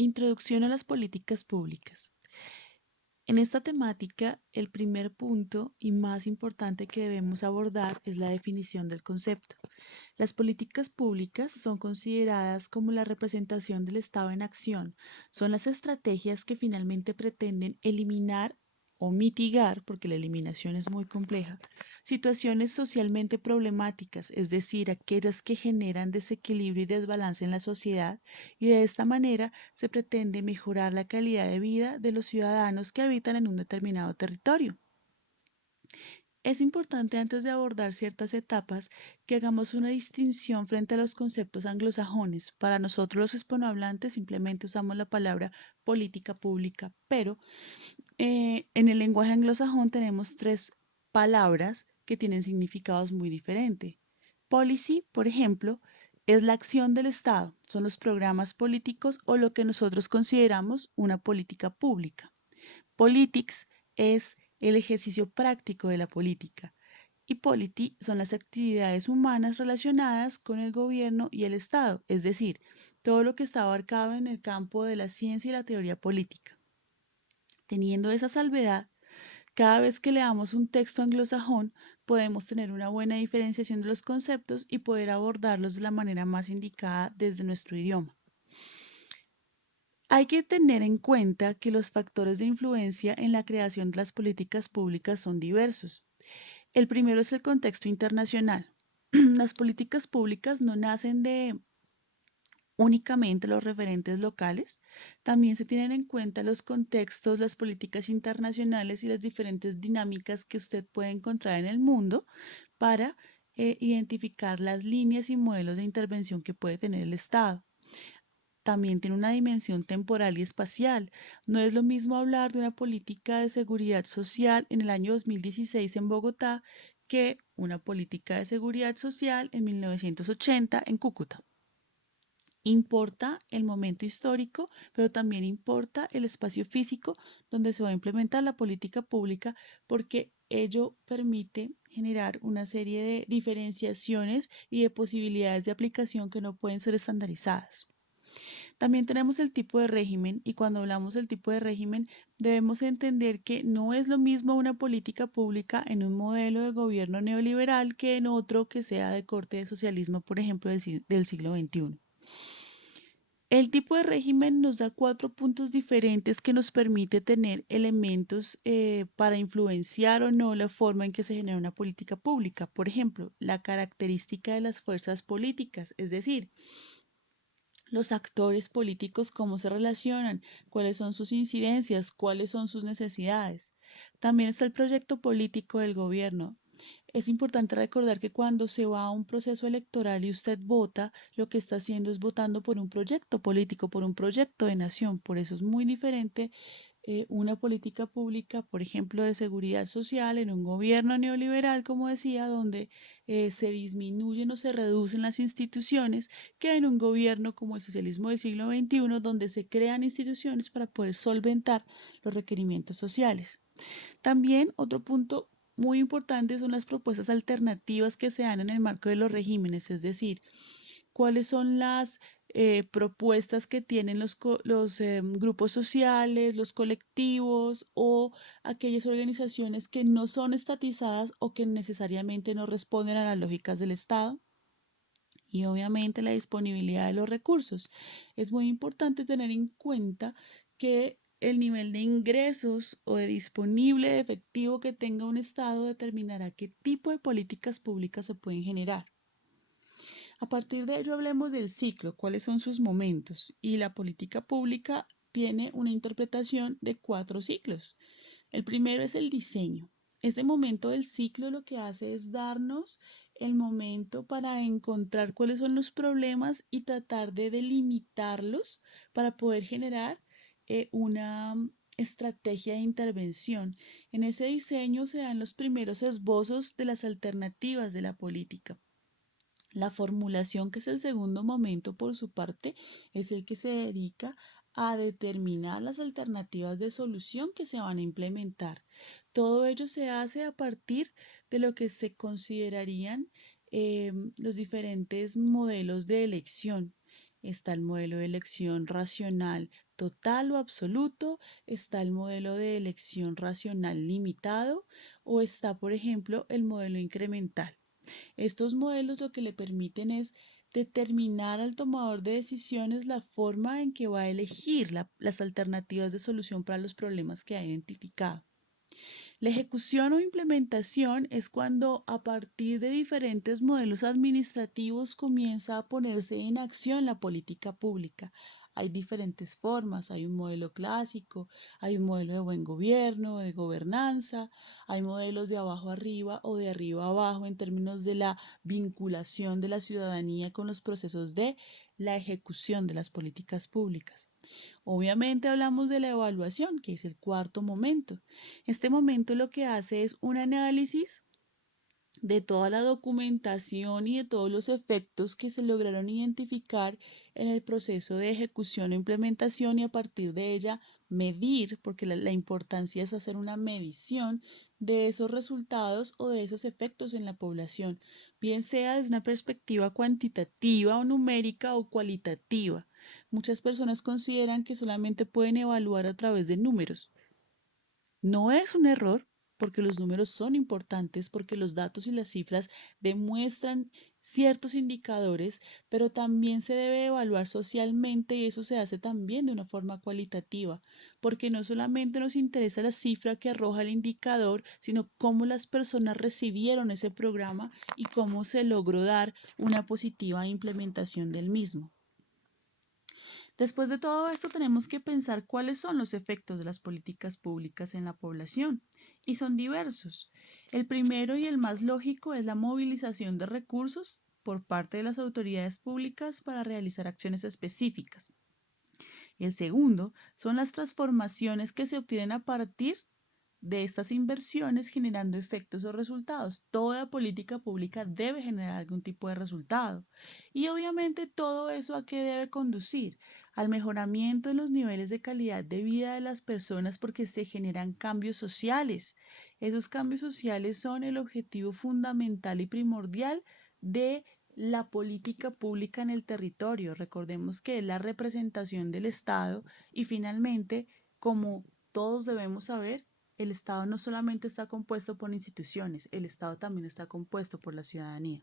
Introducción a las políticas públicas. En esta temática, el primer punto y más importante que debemos abordar es la definición del concepto. Las políticas públicas son consideradas como la representación del Estado en acción. Son las estrategias que finalmente pretenden eliminar o mitigar, porque la eliminación es muy compleja, situaciones socialmente problemáticas, es decir, aquellas que generan desequilibrio y desbalance en la sociedad, y de esta manera se pretende mejorar la calidad de vida de los ciudadanos que habitan en un determinado territorio. Es importante antes de abordar ciertas etapas que hagamos una distinción frente a los conceptos anglosajones. Para nosotros los hispanohablantes simplemente usamos la palabra política pública, pero en el lenguaje anglosajón tenemos tres palabras que tienen significados muy diferentes. Policy, por ejemplo, es la acción del Estado, son los programas políticos o lo que nosotros consideramos una política pública. Politics es el ejercicio práctico de la política y polity son las actividades humanas relacionadas con el gobierno y el Estado, es decir, todo lo que está abarcado en el campo de la ciencia y la teoría política. Teniendo esa salvedad, cada vez que leamos un texto anglosajón, podemos tener una buena diferenciación de los conceptos y poder abordarlos de la manera más indicada desde nuestro idioma. Hay que tener en cuenta que los factores de influencia en la creación de las políticas públicas son diversos. El primero es el contexto internacional. Las políticas públicas no nacen de únicamente los referentes locales, también se tienen en cuenta los contextos, las políticas internacionales y las diferentes dinámicas que usted puede encontrar en el mundo para identificar las líneas y modelos de intervención que puede tener el Estado. También tiene una dimensión temporal y espacial. No es lo mismo hablar de una política de seguridad social en el año 2016 en Bogotá que una política de seguridad social en 1980 en Cúcuta. Importa el momento histórico, pero también importa el espacio físico donde se va a implementar la política pública porque ello permite generar una serie de diferenciaciones y de posibilidades de aplicación que no pueden ser estandarizadas. También tenemos el tipo de régimen y cuando hablamos del tipo de régimen debemos entender que no es lo mismo una política pública en un modelo de gobierno neoliberal que en otro que sea de corte de socialismo, por ejemplo, del siglo XXI. El tipo de régimen nos da cuatro puntos diferentes que nos permite tener elementos para influenciar o no la forma en que se genera una política pública. Por ejemplo, la característica de las fuerzas políticas, es decir, los actores políticos, cómo se relacionan, cuáles son sus incidencias, cuáles son sus necesidades. También está el proyecto político del gobierno. Es importante recordar que cuando se va a un proceso electoral y usted vota, lo que está haciendo es votando por un proyecto político, por un proyecto de nación. Por eso es muy diferente una política pública, por ejemplo, de seguridad social en un gobierno neoliberal, como decía, donde se disminuyen o se reducen las instituciones, que en un gobierno como el socialismo del siglo XXI, donde se crean instituciones para poder solventar los requerimientos sociales. También otro punto muy importante son las propuestas alternativas que se dan en el marco de los regímenes, es decir, cuáles son las propuestas que tienen los grupos sociales, los colectivos o aquellas organizaciones que no son estatizadas o que necesariamente no responden a las lógicas del Estado. Y obviamente la disponibilidad de los recursos. Es muy importante tener en cuenta que el nivel de ingresos o de disponible de efectivo que tenga un Estado determinará qué tipo de políticas públicas se pueden generar. A partir de ello hablemos del ciclo, cuáles son sus momentos. Y la política pública tiene una interpretación de cuatro ciclos. El primero es el diseño. Este momento del ciclo lo que hace es darnos el momento para encontrar cuáles son los problemas y tratar de delimitarlos para poder generar una estrategia de intervención. En ese diseño se dan los primeros esbozos de las alternativas de la política. La formulación, que es el segundo momento por su parte, es el que se dedica a determinar las alternativas de solución que se van a implementar. Todo ello se hace a partir de lo que se considerarían los diferentes modelos de elección. Está el modelo de elección racional total o absoluto, está el modelo de elección racional limitado o está, por ejemplo, el modelo incremental. Estos modelos lo que le permiten es determinar al tomador de decisiones la forma en que va a elegir las alternativas de solución para los problemas que ha identificado. La ejecución o implementación es cuando a partir de diferentes modelos administrativos comienza a ponerse en acción la política pública. Hay diferentes formas, hay un modelo clásico, hay un modelo de buen gobierno, de gobernanza, hay modelos de abajo arriba o de arriba abajo en términos de la vinculación de la ciudadanía con los procesos de la ejecución de las políticas públicas. Obviamente hablamos de la evaluación, que es el cuarto momento. Este momento lo que hace es un análisis de toda la documentación y de todos los efectos que se lograron identificar en el proceso de ejecución o implementación y a partir de ella medir, porque la importancia es hacer una medición de esos resultados o de esos efectos en la población, bien sea desde una perspectiva cuantitativa o numérica o cualitativa. Muchas personas consideran que solamente pueden evaluar a través de números. No es un error, porque los números son importantes, porque los datos y las cifras demuestran ciertos indicadores, pero también se debe evaluar socialmente y eso se hace también de una forma cualitativa, porque no solamente nos interesa la cifra que arroja el indicador, sino cómo las personas recibieron ese programa y cómo se logró dar una positiva implementación del mismo. Después de todo esto, tenemos que pensar cuáles son los efectos de las políticas públicas en la población, y son diversos. El primero y el más lógico es la movilización de recursos por parte de las autoridades públicas para realizar acciones específicas. El segundo son las transformaciones que se obtienen a partir de estas inversiones generando efectos o resultados. Toda política pública debe generar algún tipo de resultado. Y obviamente todo eso a qué debe conducir? Al mejoramiento de los niveles de calidad de vida de las personas porque se generan cambios sociales. Esos cambios sociales son el objetivo fundamental y primordial de la política pública en el territorio. Recordemos que es la representación del Estado y finalmente, como todos debemos saber, el Estado no solamente está compuesto por instituciones, el Estado también está compuesto por la ciudadanía.